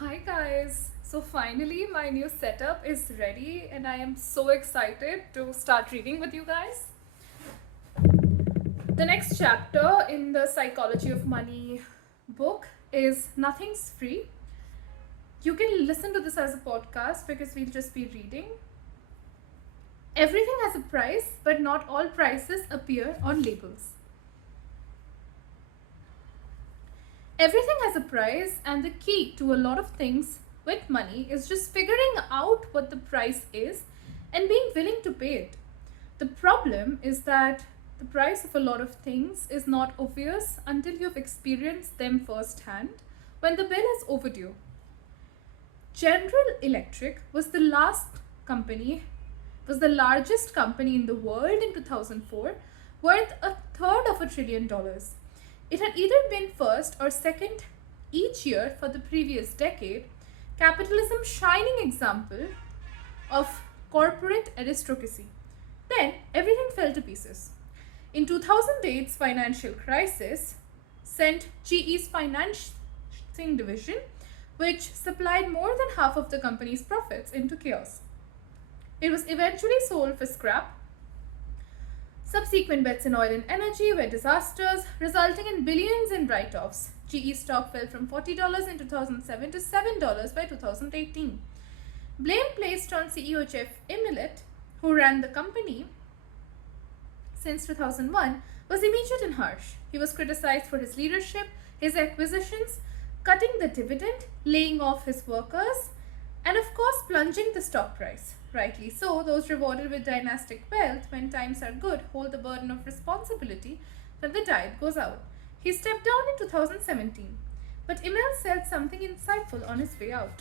Hi guys! So finally my new setup is ready and I am so excited to start reading with you guys. The next chapter in the Psychology of Money book is Nothing's Free. You can listen to this as a podcast because we'll just be reading. Everything has a price, but not all prices appear on labels. Everything has a price, and the key to a lot of things with money is just figuring out what the price is and being willing to pay it. The problem is that the price of a lot of things is not obvious until you've experienced them firsthand when the bill is overdue. General Electric was the largest company in the world in 2004, worth a third of $1 trillion. It had either been first or second each year for the previous decade, capitalism's shining example of corporate aristocracy. Then everything fell to pieces. In 2008's financial crisis sent GE's financing division, which supplied more than half of the company's profits, into chaos. It was eventually sold for scrap. Subsequent bets in oil and energy were disasters, resulting in billions in write offs. GE stock fell from $40 in 2007 to $7 by 2018. Blame placed on CEO Jeff Immelt, who ran the company since 2001, was immediate and harsh. He was criticized for his leadership, his acquisitions, cutting the dividend, laying off his workers, and of course plunging the stock price. Rightly so, those rewarded with dynastic wealth when times are good hold the burden of responsibility when the tide goes out. He stepped down in 2017, but Immelt said something insightful on his way out.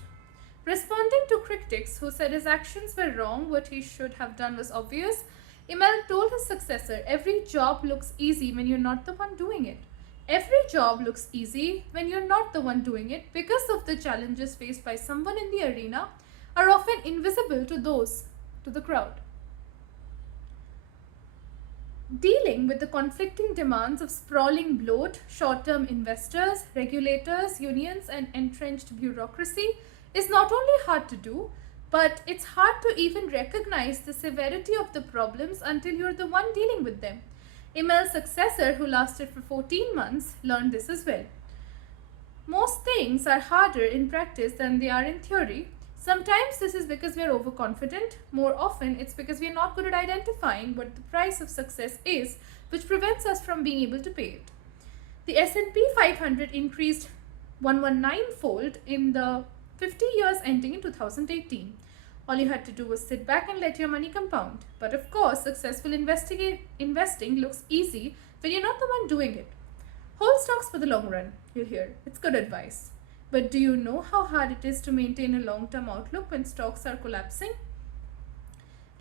Responding to critics who said his actions were wrong, what he should have done was obvious, Immelt told his successor, "Every job looks easy when you're not the one doing it. Every job looks easy when you're not the one doing it because of the challenges faced by someone in the arena are often invisible to the crowd." Dealing with the conflicting demands of sprawling bloat, short-term investors, regulators, unions, and entrenched bureaucracy is not only hard to do, but it's hard to even recognize the severity of the problems until you're the one dealing with them. Immel's successor, who lasted for 14 months, learned this as well. Most things are harder in practice than they are in theory. Sometimes this is because we are overconfident. More often, it's because we are not good at identifying what the price of success is, which prevents us from being able to pay it. The S&P 500 increased 119-fold in the 50 years ending in 2018. All you had to do was sit back and let your money compound. But of course, successful investing looks easy when you're not the one doing it. Hold stocks for the long run, you'll hear. It's good advice. But do you know how hard it is to maintain a long-term outlook when stocks are collapsing?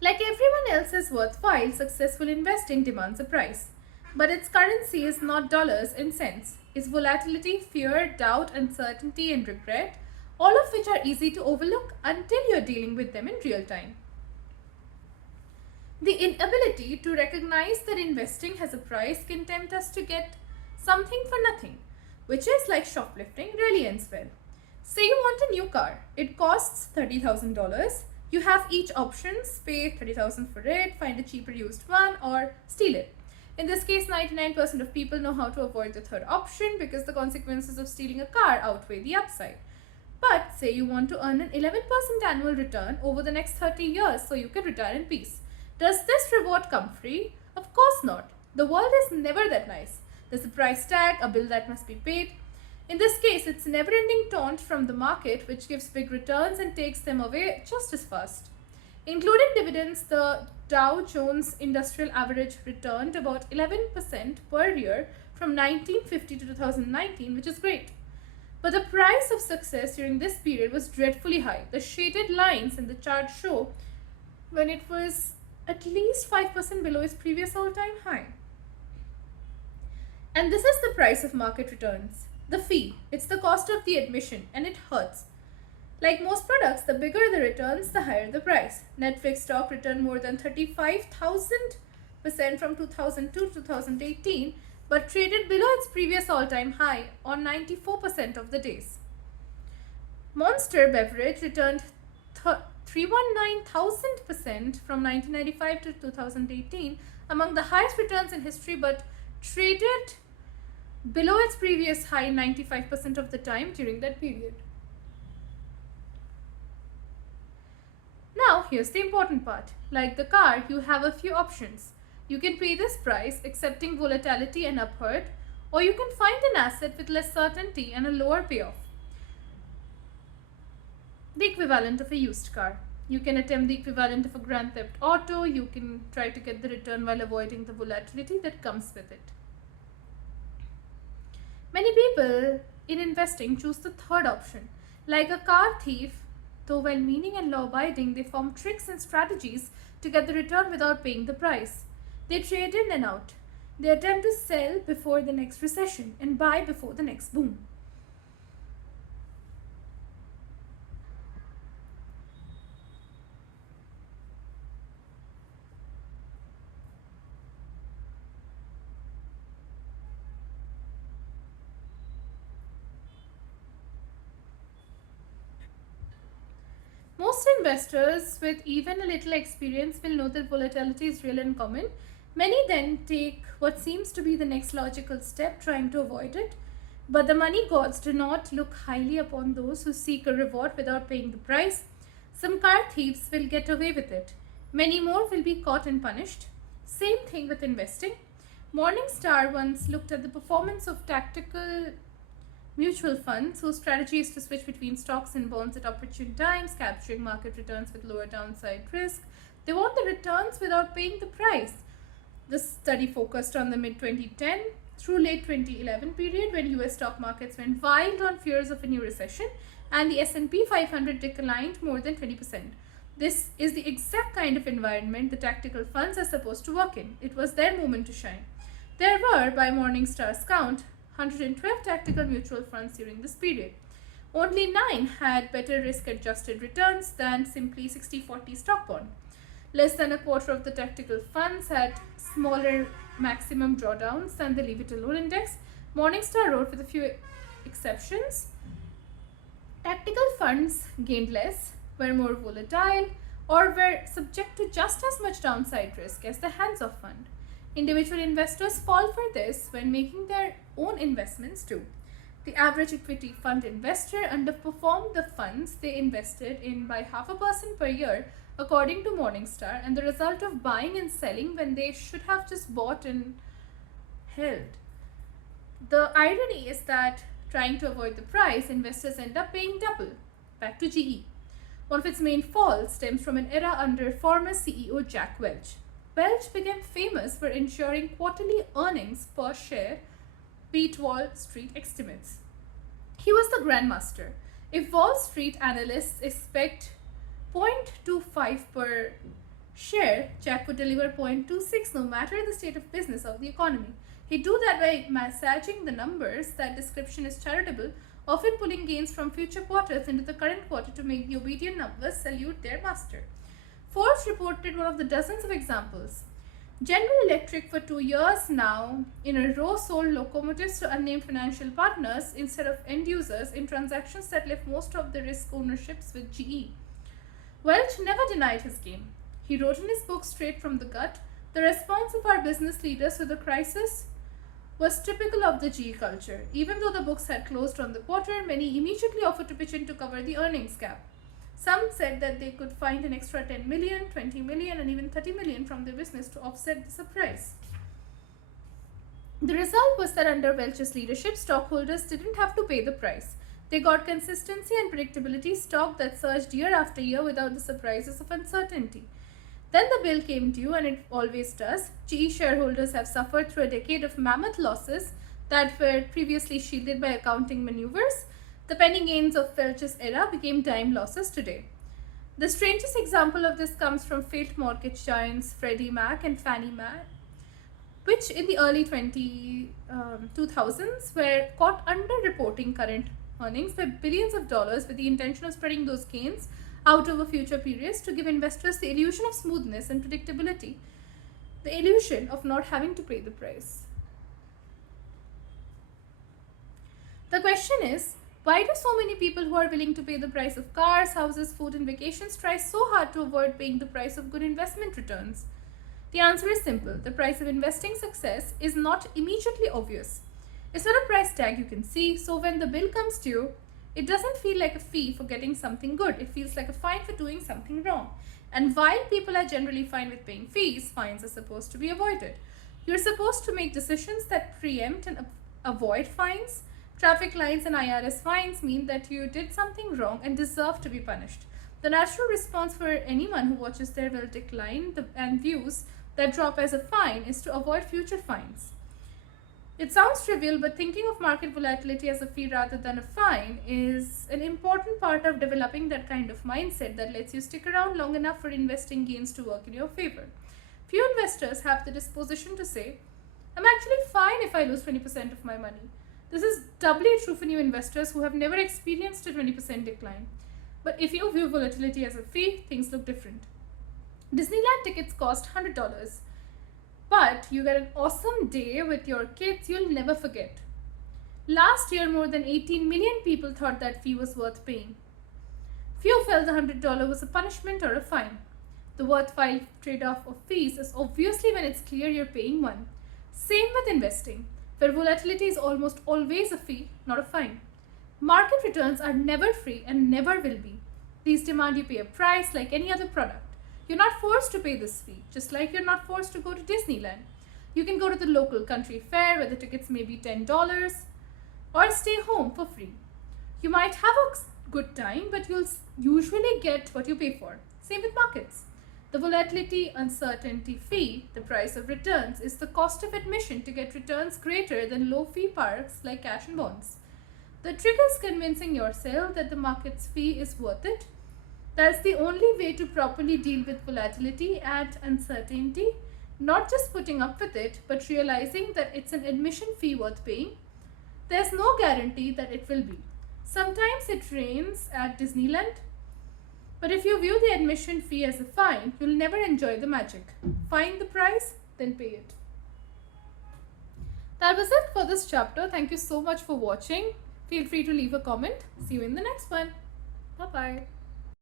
Like everyone else is worthwhile, successful investing demands a price. But its currency is not dollars and cents. It's volatility, fear, doubt, uncertainty, and regret, all of which are easy to overlook until you're dealing with them in real time. The inability to recognize that investing has a price can tempt us to get something for nothing, which is like shoplifting, really ends well. Say you want a new car. It costs $30,000. You have each options, pay $30,000 for it, find a cheaper used one, or steal it. In this case, 99% of people know how to avoid the third option because the consequences of stealing a car outweigh the upside. But say you want to earn an 11% annual return over the next 30 years so you can retire in peace. Does this reward come free? Of course not. The world is never that nice. There's a price tag, a bill that must be paid. In this case, it's never-ending taunt from the market which gives big returns and takes them away just as fast. Including dividends, the Dow Jones Industrial Average returned about 11% per year from 1950 to 2019, which is great. But the price of success during this period was dreadfully high. The shaded lines in the chart show when it was at least 5% below its previous all-time high. And this is the price of market returns. The fee, it's the cost of the admission, and it hurts. Like most products, the bigger the returns, the higher the price. Netflix stock returned more than 35,000% from 2002 to 2018, but traded below its previous all-time high on 94% of the days. Monster Beverage returned 319,000% from 1995 to 2018, among the highest returns in history, but traded below its previous high 95% of the time during that period. Now, here's the important part. Like the car, you have a few options. You can pay this price, accepting volatility and upward, or you can find an asset with less certainty and a lower payoff. The equivalent of a used car. You can attempt the equivalent of a Grand Theft Auto. You can try to get the return while avoiding the volatility that comes with it. Many people in investing choose the third option. Like a car thief, though well meaning and law abiding, they form tricks and strategies to get the return without paying the price. They trade in and out. They attempt to sell before the next recession and buy before the next boom. Most investors with even a little experience will know that volatility is real and common. Many then take what seems to be the next logical step, trying to avoid it. But the money gods do not look highly upon those who seek a reward without paying the price. Some car thieves will get away with it. Many more will be caught and punished. Same thing with investing. Morningstar once looked at the performance of tactical mutual funds whose strategy is to switch between stocks and bonds at opportune times, capturing market returns with lower downside risk. They want the returns without paying the price. The study focused on the mid 2010 through late 2011 period when US stock markets went wild on fears of a new recession and the S&P 500 declined more than 20%. This is the exact kind of environment the tactical funds are supposed to work in. It was their moment to shine. There were, by Morningstar's count, 112 tactical mutual funds during this period. Only 9 had better risk-adjusted returns than simply 60-40 stock bond. Less than a quarter of the tactical funds had smaller maximum drawdowns than the Leave It Alone index. Morningstar wrote, with a few exceptions, tactical funds gained less, were more volatile, or were subject to just as much downside risk as the hands-off fund. Individual investors fall for this when making their own investments too. The average equity fund investor underperformed the funds they invested in by 0.5% per year, according to Morningstar, and the result of buying and selling when they should have just bought and held. The irony is that, trying to avoid the price, investors end up paying double. Back to GE. One of its main falls stems from an era under former CEO Jack Welch. Welch became famous for ensuring quarterly earnings per share beat Wall Street estimates. He was the grandmaster. If Wall Street analysts expect 0.25 per share, Jack would deliver 0.26 no matter the state of business of the economy. He'd do that by massaging the numbers. That description is charitable, often pulling gains from future quarters into the current quarter to make the obedient numbers salute their master. Forbes reported one of the dozens of examples. General Electric for 2 years now in a row sold locomotives to unnamed financial partners instead of end users in transactions that left most of the risk ownerships with GE. Welch never denied his game. He wrote in his book Straight from the Gut, the response of our business leaders to the crisis was typical of the GE culture. Even though the books had closed on the quarter, many immediately offered to pitch in to cover the earnings gap. Some said that they could find an extra 10 million, 20 million, and even 30 million from their business to offset the surprise. The result was that under Welch's leadership, stockholders didn't have to pay the price. They got consistency and predictability, stock that surged year after year without the surprises of uncertainty. Then the bill came due, and it always does. GE shareholders have suffered through a decade of mammoth losses that were previously shielded by accounting maneuvers. The penny gains of Welch's era became dime losses today. The strangest example of this comes from failed mortgage giants Freddie Mac and Fannie Mae, which in the early 2000s were caught underreporting current earnings by billions of dollars with the intention of spreading those gains out over future periods to give investors the illusion of smoothness and predictability, the illusion of not having to pay the price. The question is, Why do so many people who are willing to pay the price of cars, houses, food, and vacations try so hard to avoid paying the price of good investment returns? The answer is simple. The price of investing success is not immediately obvious. It's not a price tag you can see, so when the bill comes due, it doesn't feel like a fee for getting something good. It feels like a fine for doing something wrong. And while people are generally fine with paying fees, fines are supposed to be avoided. You're supposed to make decisions that preempt and avoid fines. Traffic lights and IRS fines mean that you did something wrong and deserve to be punished. The natural response for anyone who watches their will decline and views that drop as a fine is to avoid future fines. It sounds trivial, but thinking of market volatility as a fee rather than a fine is an important part of developing that kind of mindset that lets you stick around long enough for investing gains to work in your favor. Few investors have the disposition to say, I'm actually fine if I lose 20% of my money. This is doubly true for new investors who have never experienced a 20% decline. But if you view volatility as a fee, things look different. Disneyland tickets cost $100, but you get an awesome day with your kids you'll never forget. Last year, more than 18 million people thought that fee was worth paying. Few felt the $100 was a punishment or a fine. The worthwhile trade-off of fees is obviously when it's clear you're paying one. Same with investing, where volatility is almost always a fee, not a fine. Market returns are never free and never will be. These demand you pay a price like any other product. You're not forced to pay this fee, just like you're not forced to go to Disneyland. You can go to the local country fair where the tickets may be $10 or stay home for free. You might have a good time, but you'll usually get what you pay for. Same with markets. The volatility uncertainty fee, the price of returns, is the cost of admission to get returns greater than low fee parks like cash and bonds. The trick is convincing yourself that the market's fee is worth it. That's the only way to properly deal with volatility and uncertainty, not just putting up with it, but realizing that it's an admission fee worth paying. There's no guarantee that it will be. Sometimes it rains at Disneyland, but if you view the admission fee as a fine, you'll never enjoy the magic. Find the price, then pay it. That was it for this chapter. Thank you so much for watching. Feel free to leave a comment. See you in the next one. Bye-bye.